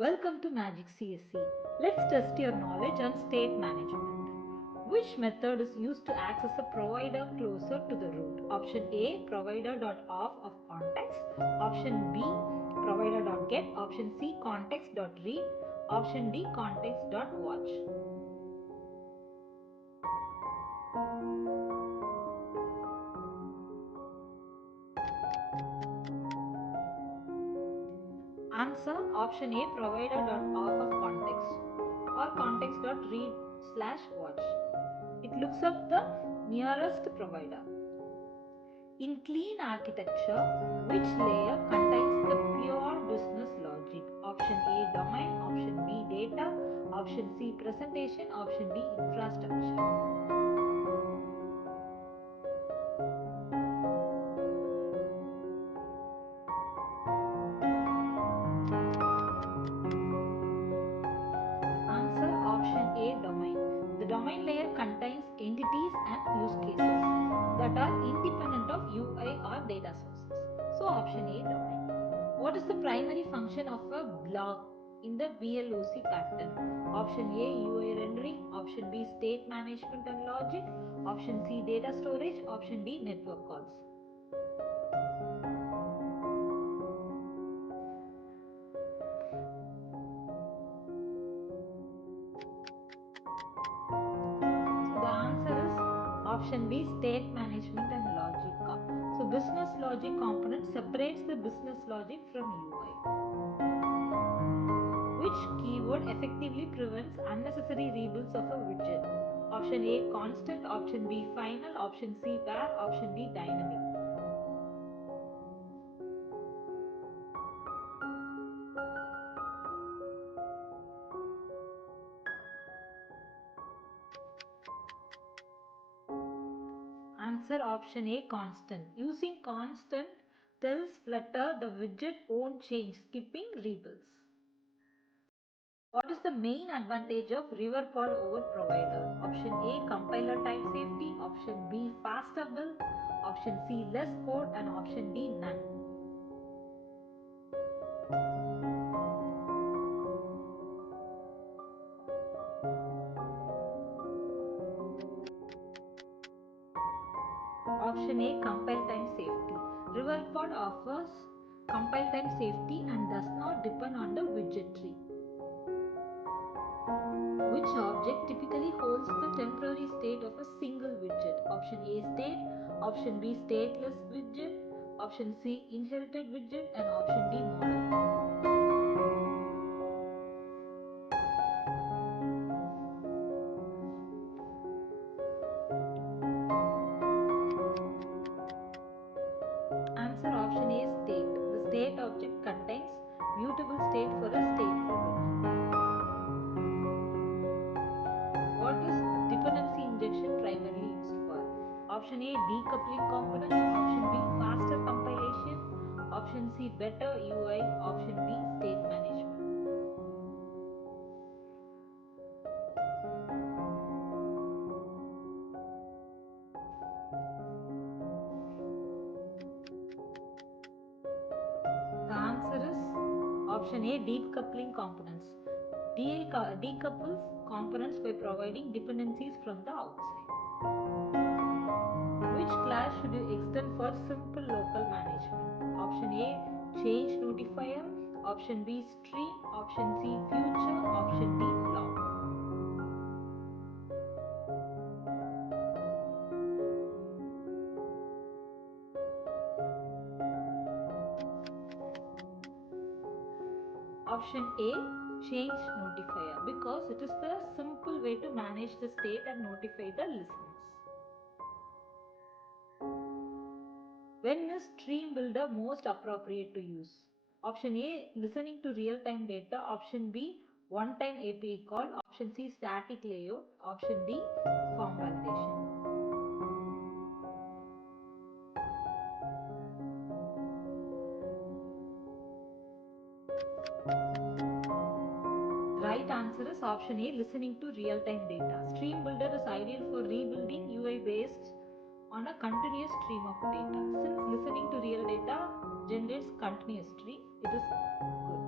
Welcome to magiccse. Let's test your knowledge on state management. Which method is used to access a provider closer to the root? Option A, provider.off of context. Option B, provider.get. Option C, context.read. Option D, context.watch. Answer option A, provider.off of context or context.read/watch. It looks up the nearest provider. In clean architecture, which layer contains the pure business logic? Option A, domain. Option B, data. Option C, presentation. Option D, infrastructure. Answer option A, domain. The domain layer contains entities and use cases that are independent of UI or data sources. So option A, domain. What is the primary function of a BLoC in the BLoC pattern? Option A, UI rendering. Option B, state management and logic. Option C, data storage. Option D, network calls. The answer is option B, state management and logic. So business logic component separates the business logic from UI. Which keyword effectively prevents unnecessary rebuilds of a widget? Option A, constant. Option B, final. Option C, var. Option D, dynamic. Answer option A, constant. Using constant tells Flutter the widget won't change, skipping rebuilds. What is the main advantage of Riverpod over provider? Option A, compiler time safety. Option B, faster build. Option C, less code. And option D, none. Option A, compile time safety. Riverpod offers compile time safety and does not depend on the widget tree. Which object typically holds the temporary state of a single widget? Option A, state. Option B, stateless widget. Option C, inherited widget. And option D, model. Answer option A, state. The state object contains mutable state for a stateful widget. What is dependency injection primarily used for? Option A, decoupling components. Option B, faster compilation. Option C, better UI. Option D, state management. The answer is option A, decoupling components. Decouples components by providing dependencies from the outside. Which class should you extend for simple local management? Option A, change notifier. Option B, stream. Option C, future. Option D, log. Option A, change notifier, because it is the simple way to manage the state and notify the listeners. When is StreamBuilder most appropriate to use? Option A, listening to real-time data. Option B, one-time API call. Option C, static layout. Option D, form validation. Right answer is option A, listening to real-time data. StreamBuilder is ideal for rebuilding UI based on a continuous stream of data. Since listening to real data generates continuous stream, it is good.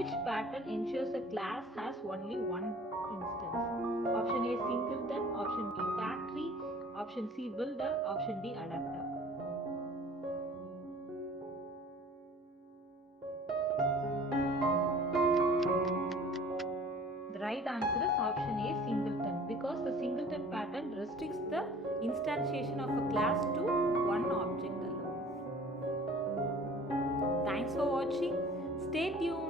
Which pattern ensures a class has only one instance? Option A singleton, option B factory, option C builder, option D adapter. The right answer is option A singleton, because the singleton pattern restricts the instantiation of a class to one object alone. Thanks for watching. Stay tuned.